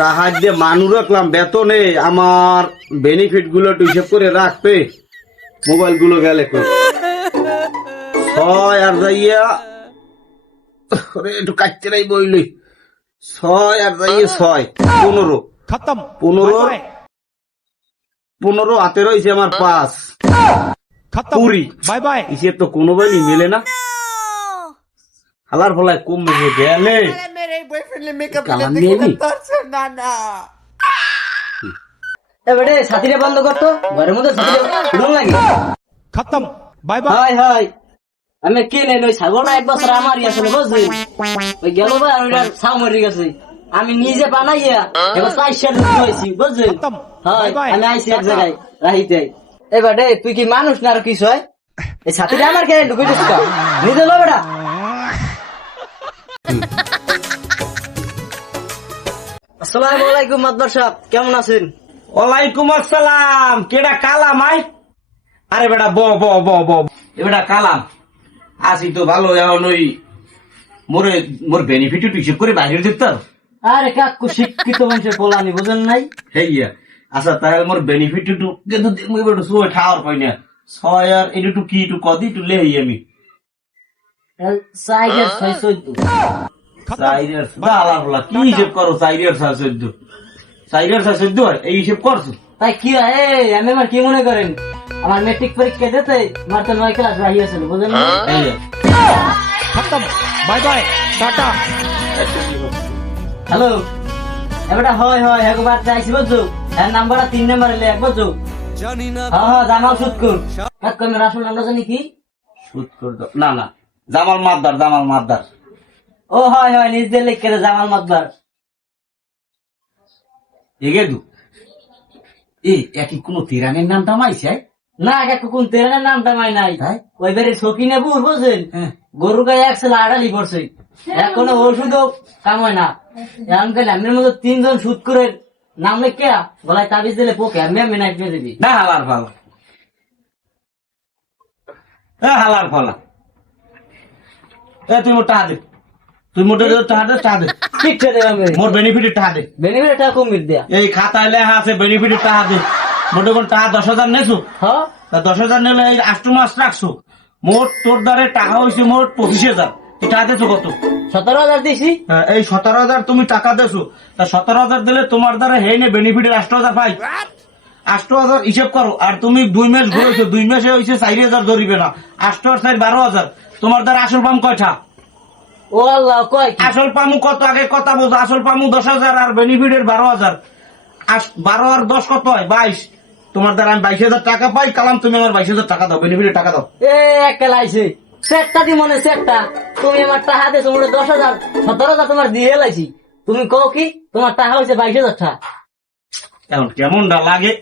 সাহায্যে মানুষ রাখলাম বেতনে আমার বেনিফিট গুলো একটু হিসেব করে রাখবে মোবাইল গুলো গেলে ছয় আর যাইয়া একটু কাটতে নাই বইলি ছয় আর যাইয়ে 6 15 15 হাতে রয়েছে আমার 5 20 बाय बाय ইসে তো কোনো বাইনি মেলে না হালার ফলায় কম মেলে গেলে मेरे बॉयफ्रेंड ने मेकअप কালাম देखो নিয়ে নি तो सुना ना এ বেটে ছাতিটা বন্ধ করতো ঘরের মধ্যে ছাতিটা উড়ন লাগে खत्म बाय बाय হাই হাই আমি কিনে নই ছাগলটা 1 বছর আমারই আসলে বুঝলি ওই গেল ভাই আমি ছাও মরে গেছে আমি নিজে বানাইয়া এবার 400 টাকা হইছি বুঝলি হাই আমি আইছি এক জায়গায় রাহিতে এ বেটে তুই কি মানুষ না আর কিছু হয় এই ছাতিটা আমার কেন ঢুকে দিস কা নিজে লো বেটা আসসালামু আলাইকুম মাদবার সাহেব কেমন আছেন ওয়ালাইকুম আসসালাম কেডা কালাম আই আরে বেটা ব ব ব ব এ বেটা কালাম আসি তো ভালো এখন ওই মোর বেনিফিট হিসেব করে বাইরে দিতাম আরে কাকু শিক্ষিত মানুষের পোলানি বুঝেন নাই হেইয়া আচ্ছা তাহলে মোর বেনিফিট একটু কিন্তু মুই একটু সুই ঠাওয়ার পাই না 6 আর একটু কি একটু কদি একটু লেই আমি সাইডের 614 সাইডের দালা বলা কি হিসেব করো সাইডের 614 সাইডের 614 হয় এই হিসেব করছো তাই কি হয় এই আমি আমার কি মনে করেন আমার মেট্রিক পরীক্ষা দিতে আমার তো 9 ক্লাস রাহি আছে বুঝেন না হেইয়া खत्म बाय बाय टाटा হ্যালো এবারে হয় হয় একবার চাইছি বুঝছো এর নাম্বারটা 3 নাম্বারে লে এক বুঝছো হ্যাঁ হ্যাঁ জামাল সুৎকুর কাকু আমার আসল নামটা জানি কি সুদ করে দাও না না জামাল মাদ্দার ও হয় হয় নিজ দিয়ে লিখে দে জামাল মাদবার এগে দু এই একই কোন তিরানের নাম টামাইছে না কাকু কোন তেরানের নামটা মাই নাই হ্যাঁ? ওই বাড়ির সকিনে বুঝ বুঝেন হ্যাঁ। গরু গায়ে 100 আড়ালি করছে এখনো ওষুধও কামায় না এখন গেলে আমের মতো 3 জন সুদ করে নাম লিখে গলায় তাবিজ দিলে পোকে আমি আমি নাইট দিয়ে দিবি না হালার ফালা তুই মোর টাকা দে তুই মোটে টাকা দে ঠিক আছে আমি মোর বেনিফিটের টাকা দে বেনিফিট টাকা কমিয়ে দেয়া এই খাতায় লেখা আছে বেনিফিটের টাকা দে মোটে কোন টাকা 10,000 নেছো হ্যাঁ তা 10,000 নিলে এই 8 মাস রাখছো মোট তোর দ্বারে টাকা হয়েছে মোট 25,000 তুই টাকা দেছো কত 17,000 দিছি হ্যাঁ, এই 17,000 তুমি টাকা দেছো তা 17,000 দিলে তোমার দ্বারা হেনে বেনিফিটের 8,000 পাই 8,000 হিসেব করো আর তুমি 2 মাস ঘুরেছো 2 মাসে হয়েছে 4,000 ধরিবে না 8 আর 4 12,000 তোমার দ্বারা আসল পাম কয়টা ও আল্লাহ কয় কি আসল পামু কত আগে কথা বলছো আসল পামু 10,000 আর বেনিফিটের 12,000 12 আর 10 কত হয় 22 তোমার দ্বারা আমি 22,000 টাকা পাই কালাম তুমি আমার 22,000 টাকা দাও বেনিফিটের টাকা দাও এ একেলা আইছে সেটটা দি মনে সেটটা তুমি আমার টাকা দে তোমার 10,000 17,000 তোমার দিয়ে লাইছি তুমি কও কি তোমার টাকা হইছে 22,000 টাকা এখন কেমনটা লাগে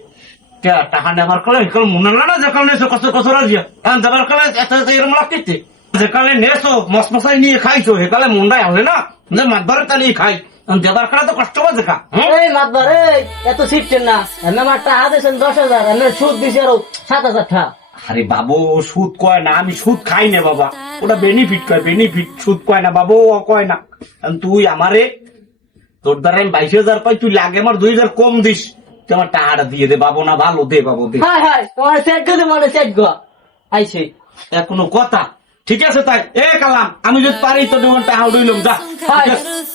টাকা নেবার কলে মনে না যেখানে নেছো কত কত রাজিয়া এখন যাবার কলে এরকম লাগতে যেখানে নেছো মশমশাই নিয়ে খাইছো সেকালে মনটাই হলে না যে মাতবারে তা নিয়ে খাই যাবার কলে তো কষ্ট পাচ্ছে খা এই মাতবার এই এত শিখছেন না আমি আমার টাকা দিয়েছেন 10,000 আমি সুদ দিছি আরো 7,000 টাকা আরে বাবু সুদ কয় না আমি সুদ খাই না বাবা ওটা বেনিফিট কয় বেনিফিট সুদ কয় না বাবু ও কয় না তুই আমারে তোর দ্বারা আমি 22,000 পাই তুই লাগে আমার 2,000 কম দিস তুই আমার টাকাটা দিয়ে দে বাবু না ভালো দে বাবু দে হাই হাই তোমার সেট গো মানে সেট গো আইছে কোনো কথা ঠিক আছে তাই এ কালাম আমি যদি পারি তো তোমার টাকা উড়িলাম যা হাই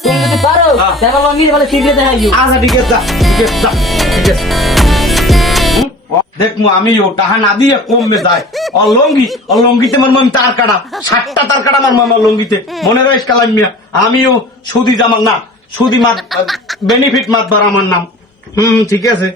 তুমি যদি পারো তাহলে আমি বলে সিগরে দেখাইও আচ্ছা ঠিক আছে যা ঠিক আছে দেখবো আমি ও টাকা না দিয়ে কমবে যায় অলঙ্গিতে আমার মামি তার কাটা 60টা তার কাটা আমার মামা লঙ্গিতে মনে রাখিস কালাম মিয়া আমিও সুদি জামাল না সুদি মাত বেনিফিট মাতবার আমার নাম ঠিক আছে